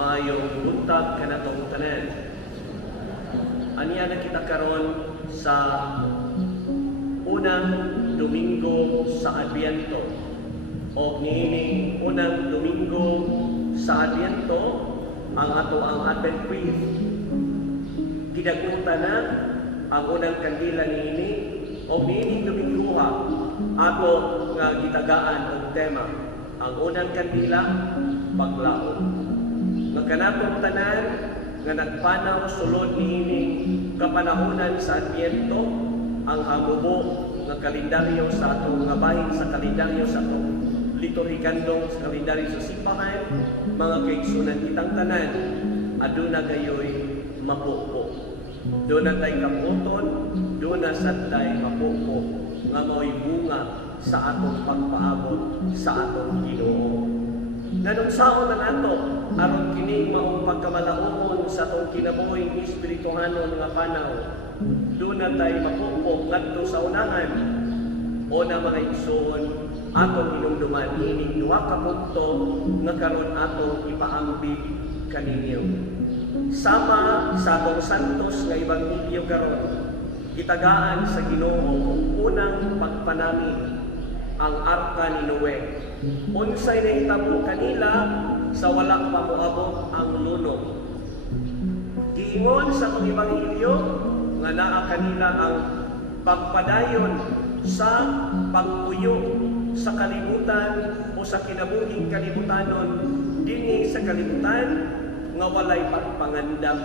Maayong buntag kanatong tanan. Aniya na kita karon sa unang Domingo sa Adbiento o niining unang Domingo sa Adbiento ang ato ang Advent Feast. Gidagunta na ang unang kandila niini o niining Dominguha ato nga gitagaan og tema ang unang kandila paglaom. Magkanatong tanan nga nagpanaw sulod niining kapanahonan sa Adbiento ang hamubo nga kalendaryo sa atong nga bahin sa kalendaryo sa atong liturhikandong sa kalendaryo sa simbahan, mga kaigsunan kitang tanan aduna gayoy mapupo. Doon na tayo kaputon, doon na sadlay mapupo nga mao'y bunga sa atong pagpaabot sa atong Ginoo. Nanungsaon na nato aron kining maong pagkamalaumon sa atong kinabuhing espirituhanon nga panaw. Doon na tayo mapupo ngadto sa unahan o na mga igsoon atong hinumduman ining duha ka punto nga karon atong ipaambig kaninyo. Sama sa atong santos nga ebanghelyo karon, gitagaan sa Ginoo ang unang pagpanami ang arka ni Noe. Unsay nahitabo kanila sa wala pa moabot ang lunog. Giingon sa atong ebanghelyo nga naa kanila ang pagpadayon sa pagpuyo sa kalibutan o sa kinabuhing kalibutanon dinhi sa kalibutan nga walay pagpangandam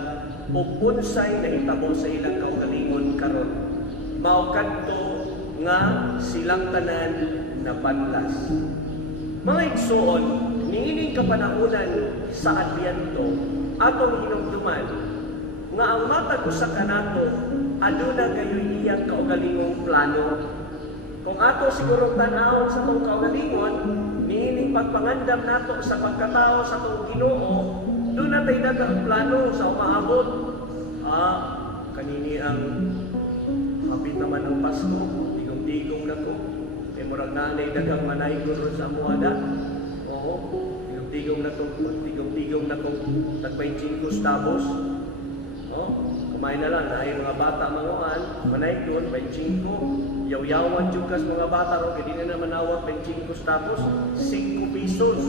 o unsay nahitabo sa ilang kaugalingon karon. Mao kadto nga silang tanan na panlas. Mga igsoon, niining kapanahunan sa Adbiento atong hinumduman nga ang matag usa kanato aduna gayoy iyang kaugalingong plano. Kung ato siguro tan-awon sa atong kaugalingon, niining pagpangandam nato sa pagkatao sa atong Ginoo, doon na tayo dagang plano sa umaabot. Kanini ang hapit naman ng Pasko, tigong na ko. May murag nanay dagang manay guro sa amuada. Oo, tigong na ko. Tag-25 centavos. Kumain na lang, dahil mga bata manguan, manay doon, 25. Yaw-yawan yung kas mga bata ro, hindi na naman awat 25 centavos, 5 pesos.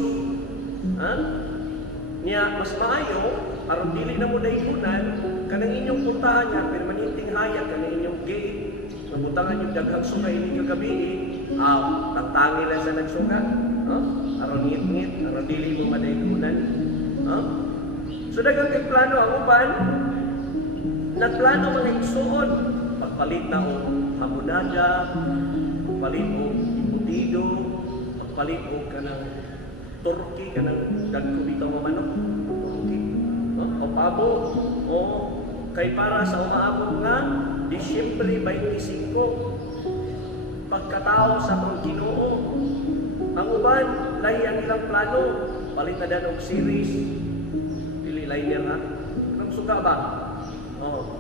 Niya, mas maayo, aron dili na mo daigunan, kanang inyong puntahan niya, permanenteng hayag, kanang inyong gate, nabutangan yung daghang sungay ini kagabi, tatangi lang sa nagsunga, aron ngit-ngit, aron dili mo madaigunan. So daghang kay plano ang uban, nagplano mga igsuon, pagpalit na o hamonada, pagpalit o iputido, pagpalit o kanang turkey, kanang dagko bitaw mga manok, turkey, o pabo, o kay para sa umaabot nga, Disyembre 25, pagkatao sa atong Ginoo. Ang uban, lahi ang ilang plano, palit na dan og series, pili liner ha, anong suka ba?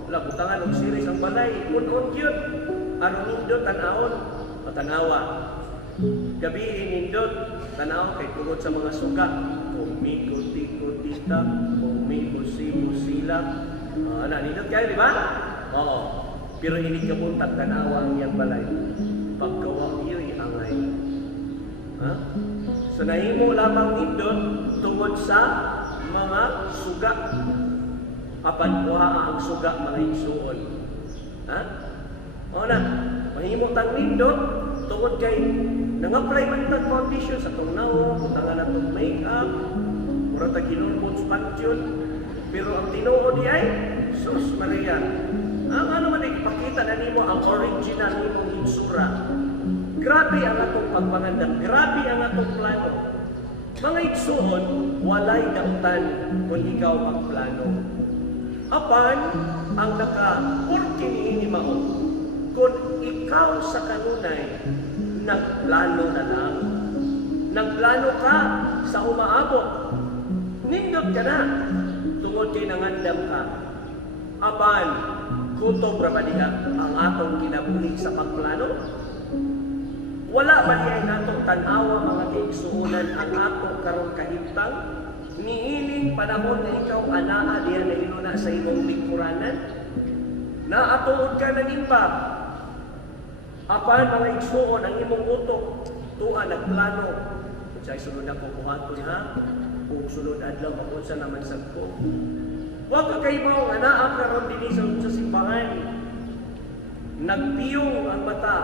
Labutangan og series ang balay, kun-on yun, aron nindot tanawon, patanawa. Gabi nindot, tanaw kay tungod sa mga suka, kung mikot-ikotita, kung mikusi-musila. Nindot kayo, di ba? Oo. Pero hindi ka buntag tanawa ang iyang balay. Pagkawang iyo'y angay. So nahimo lamang nindot tungod sa mga suga. Apan kuha ang suga mga igsuon. O na, mahimo tang nindot tungod kay nang-apply man tag foundation sa itong nawo, kutangan na itong make-up, mura tag ginulmod spansion, pero ang tinuod di ay, Sus Maria, ang ano man ipakita na nimo ang original nimong insura. Grabe ang atong pagpangandam, grabe ang atong plano. Mga igsuon, walay dautan kung ikaw ang plano. Apan, ang naka-working ini maon, kung ikaw sa kanunay, nagplano na lang. Nagplano ka sa umaabot. Nindot ka na. Tungod kay nangandam ka. Apan, kutob ra ba diha ang atong kinabuhi sa pagplano? Wala ba diay natong tan-awa mga kaigsuonan ang ato karong kahimtang? niining panahon na ikaw anaa diya na inuna sa imong lingkuranan, na atuod ka ng imba, apan mga igsuon ang imong utok, tuwa nagplano, kung sa'y sunod na kukuhaton ha, kung sunod adlaw, kung sa naman sagpo. Huwag ka kayo mga anaa karon din sa simbahan, nagpiyong ang mata,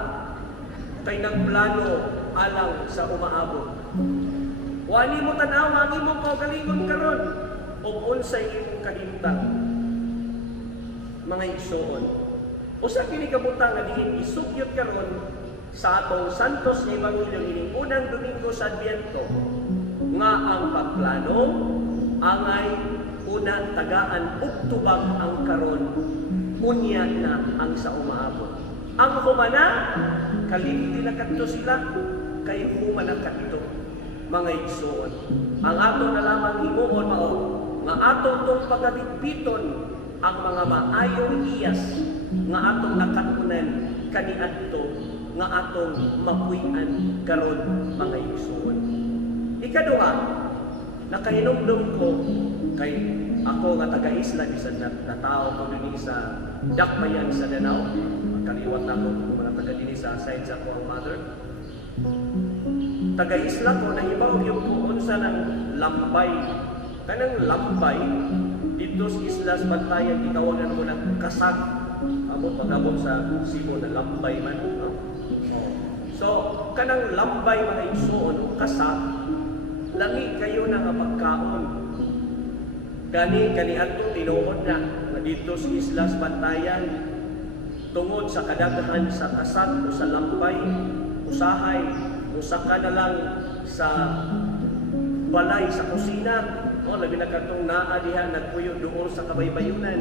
kay nagplano alang sa umaabot. Wani mo tanawa, ang imong kaugalingon karon, o unsay imong kahimtang. Mga igsoon, o sa kinikabutang nga diin isugyot karon sa atong Santos nga Ebanghelyo ining unang Domingo sa Adbyento, nga ang pagplano angay unang tagaan ug tubag ang karon, unya na ang sa umaabot. Ang humana, kalindi na kadto sila, kay humana kadto. Mga igsoon, ang ato na lamang himuon mao, nga atong tong pagabitbiton ang mga maayong iyas, nga atong nakanunan kaniadto, nga atong mapuy-an karon mga igsoon. Ikaduha, nakahinumdum ko kay ako nga taga-isla bisan na tao ko dinhi sa Dakbayan sa Danau, kaliwat ako kung mga taga dinhi sa side sa akong mother. Taga-isla ko na ibaw yung puon sa ng lambay. Kanang lambay dito sa Islas Bantayan gitawagan mo ng kasag. Amo pagabot sa Cebu na lambay man. No? So kanang lambay mga igsoon kasag, langi kayo na nga pagkaon. Kani ato tinuod na dito sa Islas Bantayan tungod sa kadaghan sa kasag o sa lambay, usahay, usaka na lang sa balay sa kusina, o labi na katong naa diha nagpuyo doon sa kabaybayunan.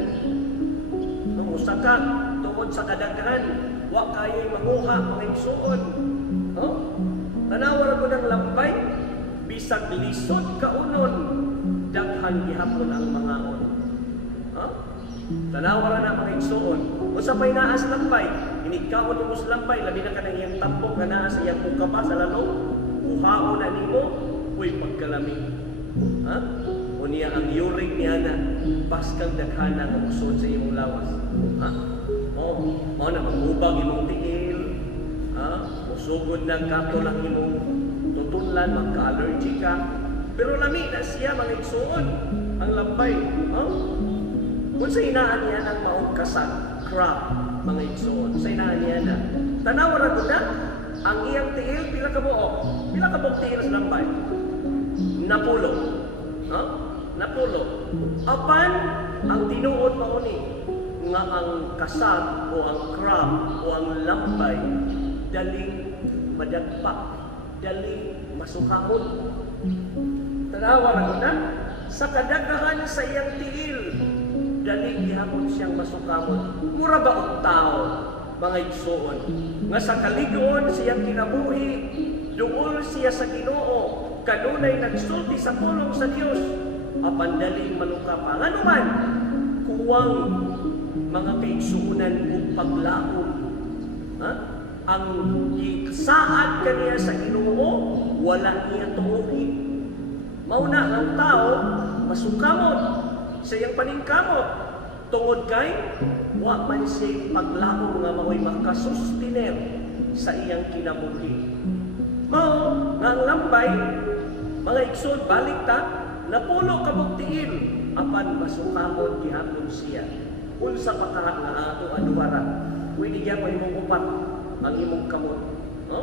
No, usaka tungod sa kadaghan, wa kayo'y manguha mga igsoon. No? Tanawar ko ng lambay, bisag lisod kaunon, daghan gihapon ang mga on. No? Tanawar na mga igsoon. O sa pay naas lambay, inikawon mo sa lambay, labi na ka ng iyang tampok na naa sa iyang kukapa sa lalo, uhaon na nimo, uy pagkalamig. Ha? O niya ang yurig niya na paskang daghana ng usod sa iyong lawas. Ha? O na magubag imong tiil, ha? Musugod na kato lang imong tutunlan, magka-allergy ka. Pero lami na siya mga igsoon, ang lambay. Ha? Kung sa inaan niya ng maong kasag, crab, mga igsoon, sa inaan niya na. Tanawara ko na, ang iyang tiil, pila ka buok tiil sa lambay. Napulo. Ha? Napulo. Apan, ang tinuod mo ni, nga ang kasag o ang crab o ang lambay, daling madagpa, daling masukamon. Tanawara ko na, sa kadagahan sa iyang tiil, daling gihapon siyang masukamon. Mura ba ang tao, mga igsoon, nga sa kaligoon siyang kinabuhi, duol siya sa Ginoo, kanunay nagsulti sa pulong sa Dios, apan daling maluka pa. Ano man, kuwang mga kaigsuunan ug paglaom. Ha? Ang gisaad kaniya sa Ginoo, wala niya tuohi. Mauna ang tao, masukamon sa iyang paningkamot, tungod kay wa man siya paglamo nga mao'y makasustiner sa iyang kinabuhi. Mao nga ang lambay, mga igsoon, balik ta, napulo kabuktiin, apan masukamon gihapon siya. Unsa pa ka nga ato aduhara, pwede diya pa imong upat ang imong kamot. No?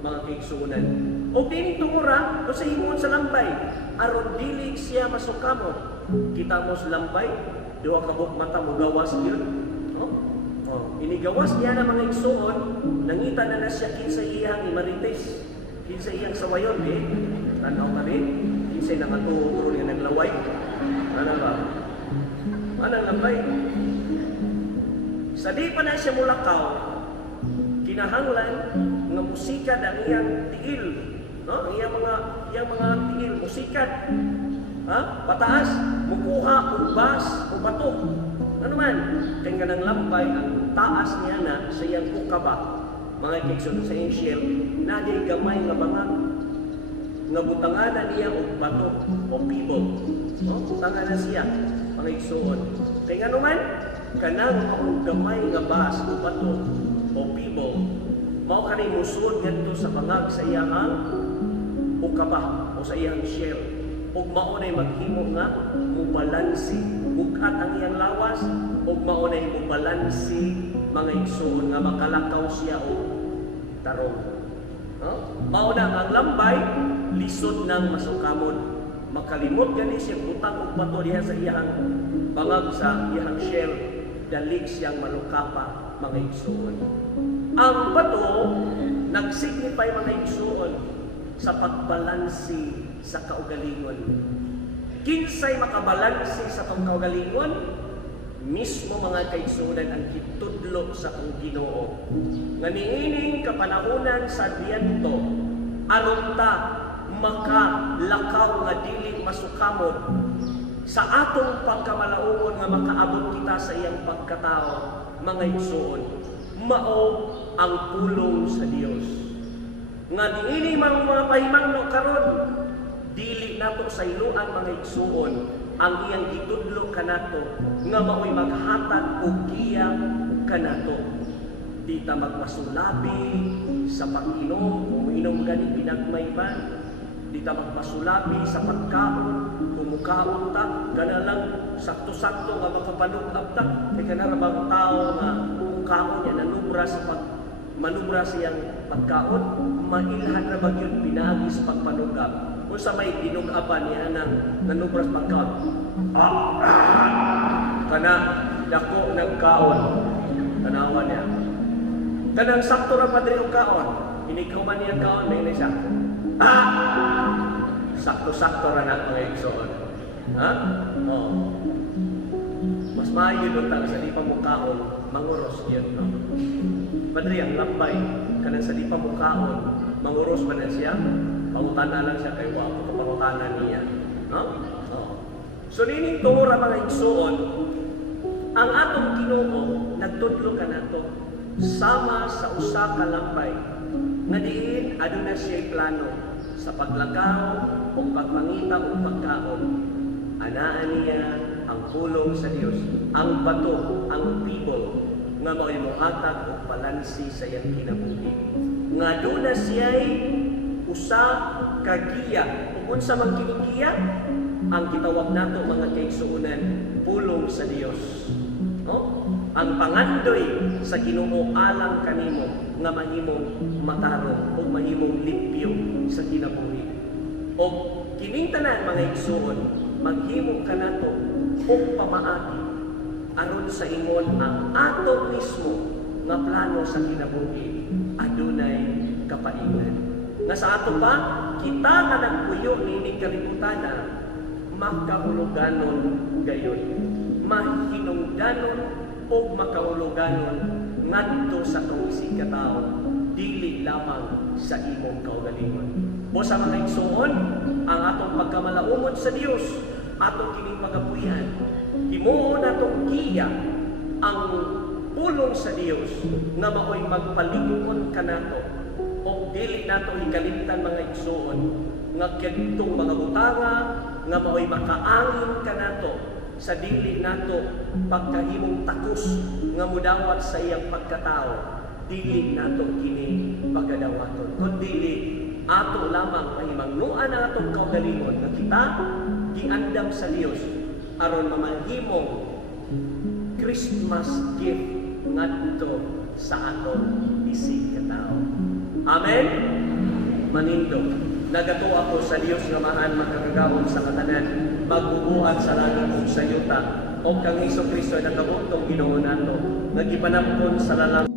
Mga kaigsuunan. O dining tumura, o sa himuon sa lambay, aron dili siya masukamon. Kita mo sa lambay, duha ka buok mata mo gawas yun. Inigawas niya na mga igsoon, nangita na siya kinsa iyang imarites, kinsa iyang sawayon, tanaw ka rin, kinsa nakaturo niya naglaway. Ano ba? Anong lambay? Sa di pa na siya mulakaw, kinahanglan nga musikad ang iyang tiil, no? Iyang mga tiil, musikad. Ha? Pataas, mukuha, ubas, o bato. Ano man, kaya ng lambay, ang taas niya na sa iyang kukaba, mga kikson sa iyang shell, na di gamay nga bangag. nga butanganan niya og bato o pibol. No? Butanganan siya, mga igsuon. Kaya nga naman, kanang maong gamay nga bas o bato o pibol, mao kanay musod ngadto sa bangag sa iyang ukaba o sa iyang shell. Ug mao nay maghimo nga mubalansi bukat ang iyang lawas, ug mao nay mubalansi mga igsuon nga makalakaw siya og tarong. No? Mao na ang lambay lisod ng masukamon. Makalimot gani siya butang og bato diha sa iyang bangag sa iyang shell, dali siyang malukapa mga igsuon. Ang bato nagsignify mga igsuon sa pagbalansi sa kaugalingon. Kinsay makabalansi sa kaugalingon? Mismo mga kaigsuonan ang kitudlo sa kong Ginoo. Nga niining kapanahunan sa Adbyento, aron ta makalakaw nga dili masukamon sa atong pagkamalaumon nga makaabot kita sa iyang pagkatao, mga igsuon. Mao ang pulong sa Dios. Nga niini mga pahimangno karon, dili nato sa iluan mga igsuon ang iyang gitudlo kanato nga mao'y maghatag og giya kanato. Di ta magpasulabi sa pag-inom, kung inom gani pinagmay ba. Di ta magpasulabi sa pagkaon, kung mukaon ta, gana lang sakto-sakto nga makapanugab ta. Kaya kanarabang tao nga mukaon niya nanubra sa manubra siyang pagkaon, mailhan na ba yun pinagi sa pagpanugab. Kung sa may dinugaban niya ng nanubra sa pagkaon, kana dako ng kaon, tanawan niya. Kanang sakto na pa rin yung kaon, inikaw man niya kaon, may siya. Sakto-sakto na na mga igsoon. Ha? Oo. Mas maayo doon tayo sa di pa mukaon, manguros yun, no? Padre, ang lambay, kanang sa di pa mukaon, manguros man na siya, pangutana lang siya kay wapo ito pangutana niya. No? Oo. So, nining tumura mga igsoon, ang atong Ginoo nagtudlo ka na to, sama sa usa ka lambay, nga diin aduna siya'y plano sa paglakaw o pagmangita o pagkaon. Anaan niya ang pulong sa Dios, ang bato, ang pibol, nga mao'y mohatag o balansi sa iyang kinabuhi. Nga doon na siya'y usa kagiya. Kung unsa man kinigiya, ang gitawag nato mga kaigsuonan, pulong sa Dios. No? Ang pangandoy sa Ginoo alang kanimo nga mahimong matarong o mahimong limpyo sa kinabuhi. O kining tanan mga igsuon, maghimo ka nato og pamaagi aron sa imon ang ato mismo nga plano sa kinabuhi adunay kapaingan. Nga sa ato pa, kita nga nagpuyo ni kalibutana, makahuluganon gayon. Mahinungdanon o makahuluganon ngadto sa tong isig katao, dili lamang sa imong kaugalingon. O sa mga igsuon, ang atong pagkamalaumon sa Dios, atong kining pagapuyan, himuon atong giya ang pulong sa Dios nga mao'y magpalingon kanato o dili nato ikalimtan mga igsuon nga kadtong mga butanga nga mao'y makaangin kanato sa dili nato pagkahimong takos nga mudawat sa iyang pagkatao, dili nato kini pagadawaton kundi ato lamang mahimangnuan ang atong kaugalingon nga kita giandam sa Dios aron mamahimong Christmas gift ngadto sa aton isig katao. Amen. Manindo, nagato ako sa Dios nga mahan makagagawon sa katanan, magbubuhat sa langit ug sa yuta, o kang Hesus Kristo nakabuntong Ginoo nato, nga gipanapton sa lalang